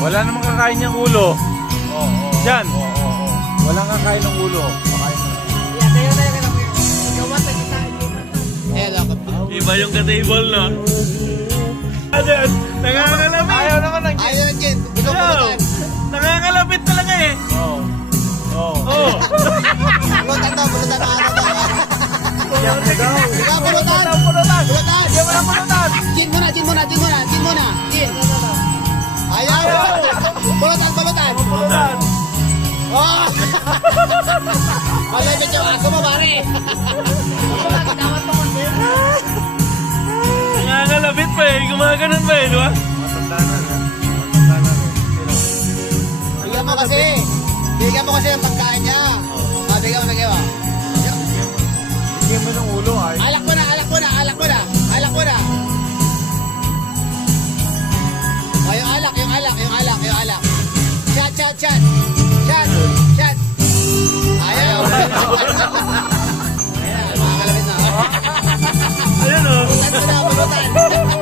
Wala namang kakain niyang ulo. Diyan. Walang kakain ng ulo. Iba yung ka-table, no? Ayan, nangangalapit. Ayaw naman ng Ayaw na, Jen. Ikaw pulutan. Nangangalapit talaga eh. Oh. Pulutan daw, pulutan na ano daw. Yan mo daw. Ikaw pulutan. Pulutan. Pulutan. Yan mo na pulutan. Jin muna, Jin muna, Jin muna, Jin muna. Jin. Ayaw. Pulutan, pulutan. Pulutan. Oh! Malapit yung aso mo, pare. Nangangalapit pa eh. Gumaganon pa eh, di ba? Matanda na. Matanda na. Bigyan mo kasi. Bigyan mo kasi ang pagkain niya. Bigyan mo, bigyan mo. Bigyan mo ng ulo ay. Alak mo na, alak mo na, alak mo na. Alak mo na. Oh, yung alak, yung alak, yung alak, yung alak. Shot, shot, shot. Shot, shot. Ayaw. Ayan, makakalapit na. Ayan o. Pulutan mo na, pulutan.